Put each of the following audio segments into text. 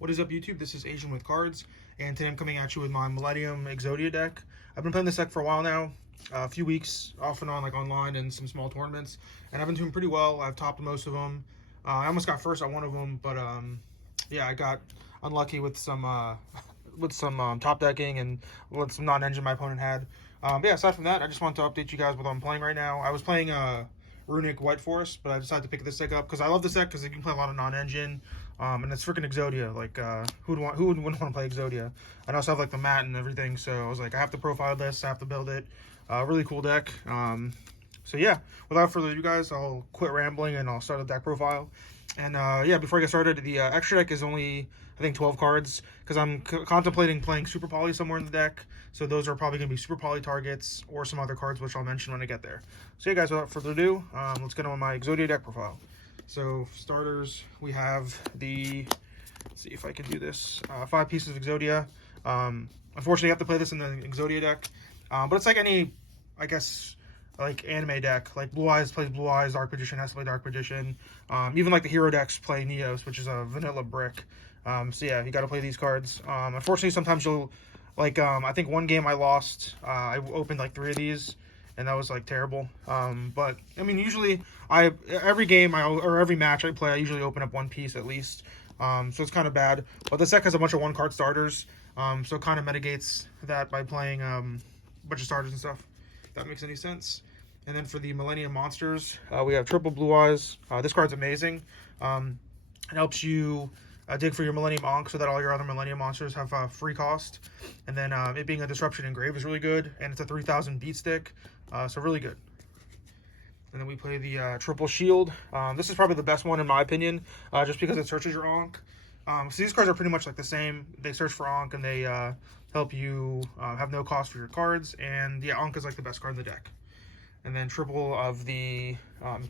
What is up, YouTube? This is Asian with Cards, and today I'm coming at you with my Millennium Exodia deck. I've been playing this deck for a while now, a few weeks off and on, like online and some small tournaments, and I've been doing pretty well. I've topped most of them. I almost got first at one of them, but yeah, I got unlucky with some top decking and with some non-engine my opponent had. Yeah, aside from that, I just wanted to update you guys with what I'm playing right now. I was playing Runic White Forest, but I decided to pick this deck up because I love this deck because you can play a lot of non-engine, and it's freaking Exodia. Like, who wouldn't want to play Exodia? I also have like the mat and everything, so I was like, I have to profile this, I have to build it. Really cool deck. So yeah, without further ado, guys, I'll quit rambling and I'll start the deck profile. And yeah, before I get started, the extra deck is only, I think, 12 cards because I'm contemplating playing Super Poly somewhere in the deck. So those are probably going to be Super Poly targets or some other cards, which I'll mention when I get there. So yeah, guys, without further ado, let's get on my Exodia deck profile. So starters, we have the, let's see if I can do this, 5 pieces of Exodia. Unfortunately, you have to play this in the Exodia deck, but it's like any, I guess, like anime deck. Like Blue Eyes plays Blue Eyes, Dark Magician has to play Dark Magician. Even like the hero decks play Neos, which is a vanilla brick. So yeah, you got to play these cards. Unfortunately, sometimes you'll, like, I think one game I lost, I opened like 3 of these, and that was like terrible. But I mean, usually every game or every match I play, I usually open up 1 piece at least. So it's kind of bad. But this deck has a bunch of 1-card starters, so it kind of mitigates that by playing a bunch of starters and stuff. If that makes any sense. And then for the Millennium monsters, we have triple Blue Eyes. This card's amazing. It helps you dig for your Millennium Ankh so that all your other Millennium monsters have free cost. And then it being a Disruption Engrave is really good. And it's a 3000 beat stick, so really good. And then we play the triple Shield. This is probably the best one in my opinion, just because it searches your Ankh. So these cards are pretty much like the same. They search for Ankh and they help you have no cost for your cards. And yeah, Ankh is like the best card in the deck. And then triple of the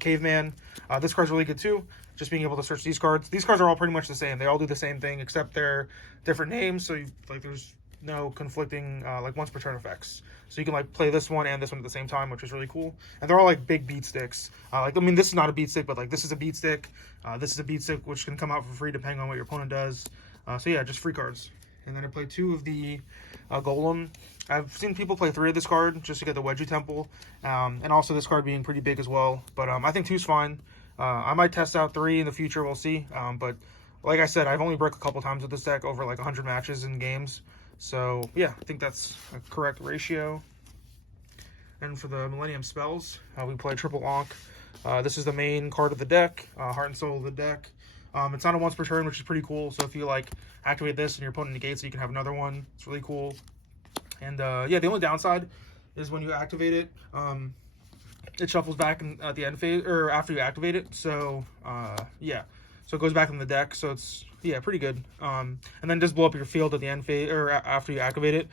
Caveman. This card's really good too. Just being able to search these cards. These cards are all pretty much the same. They all do the same thing, except they're different names. So there's no conflicting like once per turn effects. So you can like play this one and this one at the same time, which is really cool. And they're all like big beat sticks. Like, I mean, this is not a beat stick, but like this is a beat stick. This is a beat stick which can come out for free depending on what your opponent does. So yeah, just free cards. And then I play 2 of the Golem. I've seen people play 3 of this card just to get the Wedgie Temple, and also this card being pretty big as well. But I think 2's fine. I might test out 3 in the future. We'll see. But like I said, I've only broke a couple times with this deck over like 100 matches in games. So yeah, I think that's a correct ratio. And for the Millennium spells, we play triple Ankh. This is the main card of the deck, heart and soul of the deck. It's not a once per turn, which is pretty cool. So if you like activate this and your opponent negates it, you can have another one. It's really cool. And yeah, the only downside is when you activate it, it shuffles back at the end phase or after you activate it. So yeah, so it goes back in the deck. So it's, yeah, pretty good. And then just blow up your field at the end phase or after you activate it.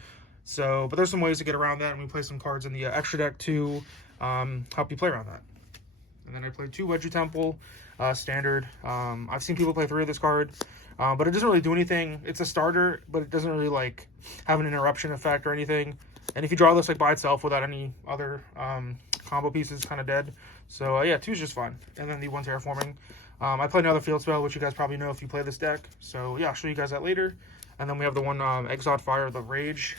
So, but there's some ways to get around that, and we play some cards in the extra deck to help you play around that. And then I played 2 Wedgie Temple, standard. I've seen people play 3 of this card, but it doesn't really do anything. It's a starter, but it doesn't really like have an interruption effect or anything. And if you draw this like by itself without any other combo pieces, kind of dead. So yeah, 2's just fine. And then the 1 Terraforming. I played another field spell, which you guys probably know if you play this deck. So yeah, I'll show you guys that later. And then we have the 1 Exodia Fire, the Rage.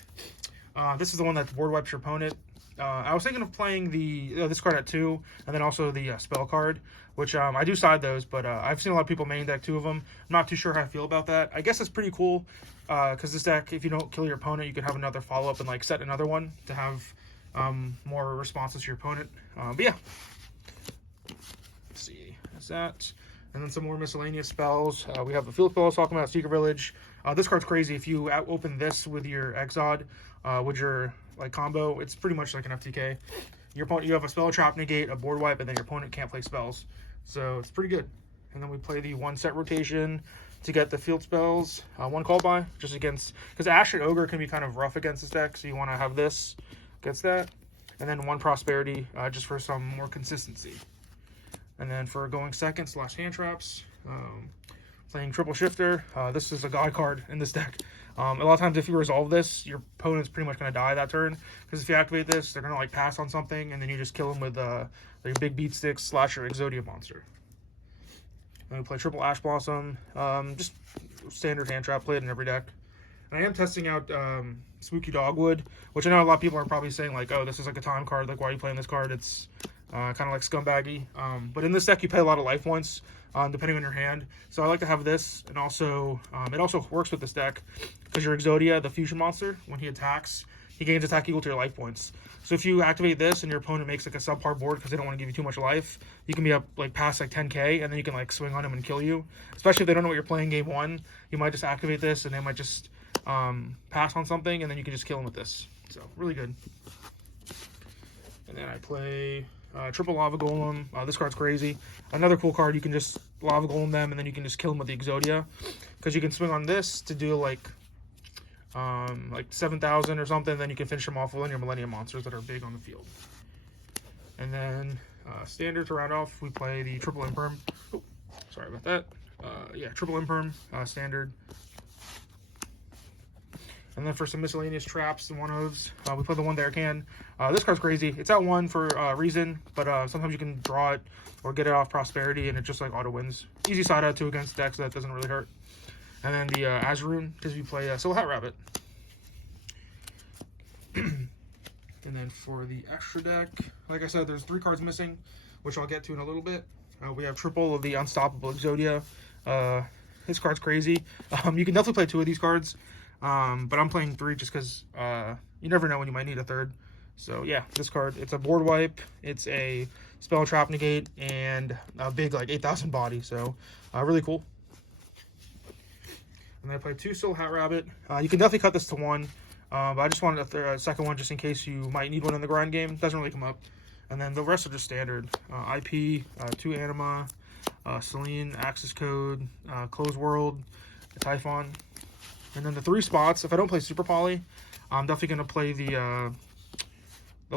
This is the one that board wipes your opponent. I was thinking of playing the this card at 2, and then also the spell card, which I do side those, but I've seen a lot of people main deck 2 of them. I'm not too sure how I feel about that. I guess it's pretty cool, because this deck, if you don't kill your opponent, you can have another follow-up and like set another one to have more responses to your opponent. But yeah, let's see, that's that. And then some more miscellaneous spells. We have the field spell I was talking about, Secret Village. This card's crazy. If you open this with your Exod, with your like combo, it's pretty much like an FTK. Your opponent, you have a spell trap negate, a board wipe, and then your opponent can't play spells. So it's pretty good. And then we play the 1 set rotation to get the field spells, 1 call by, just against, because Ash and Ogre can be kind of rough against this deck, so you want to have this against that. And then 1 prosperity, just for some more consistency. And then for going second / hand traps, playing triple shifter. This is a god card in this deck. A lot of times if you resolve this, your opponent's pretty much going to die that turn, because if you activate this, they're going to like pass on something, and then you just kill them with your big beat sticks / your Exodia monster. Then we play triple Ash Blossom. Just standard hand trap, play it in every deck. And I am testing out Spooky Dogwood, which I know a lot of people are probably saying like, oh, this is like a time card, like why are you playing this card? It's kind of like scumbaggy. But in this deck you pay a lot of life points depending on your hand. So I like to have this, and also it also works with this deck because your Exodia, the fusion monster, when he attacks, he gains attack equal to your life points. So if you activate this and your opponent makes like a subpar board because they don't want to give you too much life, you can be up like past like 10k, and then you can like swing on him and kill you. Especially if they don't know what you're playing game one, you might just activate this and they might just pass on something, and then you can just kill him with this. So really good. And then I play triple Lava Golem. This card's crazy. Another cool card, you can just Lava Golem them, and then you can just kill them with the Exodia, because you can swing on this to do like 7,000 or something, then you can finish them off with your Millennium monsters that are big on the field. And then standard to round off, we play the triple Imperm. Oh, sorry about that. Yeah, triple Imperm, standard. And then for some miscellaneous traps and one-ofs, we play the one there can. This card's crazy. It's at 1 for a reason, but sometimes you can draw it or get it off Prosperity, and it just like auto wins. Easy side out 2 against decks, so that doesn't really hurt. And then the Azaroon, because we play Silhouette Rabbit. And then for the extra deck, like I said, there's 3 cards missing, which I'll get to in a little bit. We have triple of the Unstoppable Exodia. This card's crazy. You can definitely play 2 of these cards, but I'm playing 3 just because you never know when you might need a third. So yeah, this card, it's a board wipe, it's a spell trap negate, and a big like 8,000 body, so really cool. And then I play 2 Silhouette Rabbit. You can definitely cut this to 1, but I just wanted a second one just in case you might need one in the grind game. Doesn't really come up. And then the rest are just standard. IP, 2 Anima, Selene, Axis Code, Close World, Typhon. And then the 3 spots, if I don't play Super Poly, I'm definitely going to play the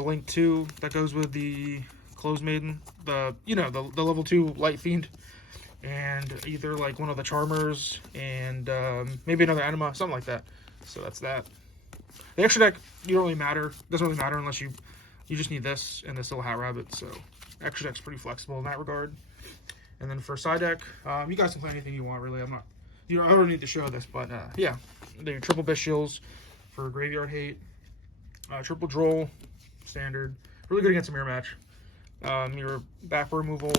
Link 2 that goes with the Close Maiden, the level 2 Light Fiend, and either like one of the Charmers and maybe another Anima, something like that. So that's that. The extra deck, you don't really matter. Doesn't really matter unless you just need this and this little Hat Rabbit. So extra deck's pretty flexible in that regard. And then for side deck, you guys can play anything you want, really. I don't need to show this, but yeah, they're triple Bishils for Graveyard Hate, triple Droll, standard, really good against a mirror match. Your back removal,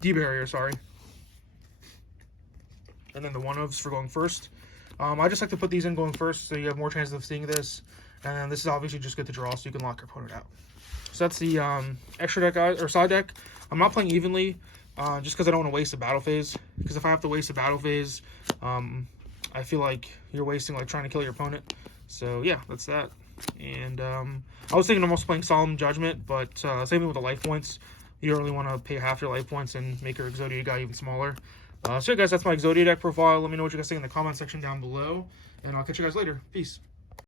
D-Barrier, sorry. And then the one-ofs for going first. I just like to put these in going first so you have more chances of seeing this. And then this is obviously just good to draw so you can lock your opponent out. So that's the extra deck, or side deck. I'm not playing evenly just because I don't want to waste a battle phase. Because if I have to waste a battle phase, I feel like you're wasting like trying to kill your opponent. So yeah, that's that. And I was thinking almost playing Solemn Judgment, but same thing with the life points. You don't really want to pay half your life points and make your Exodia guy even smaller. So yeah, guys, that's my Exodia deck profile. Let me know what you guys think in the comment section down below, and I'll catch you guys later. Peace.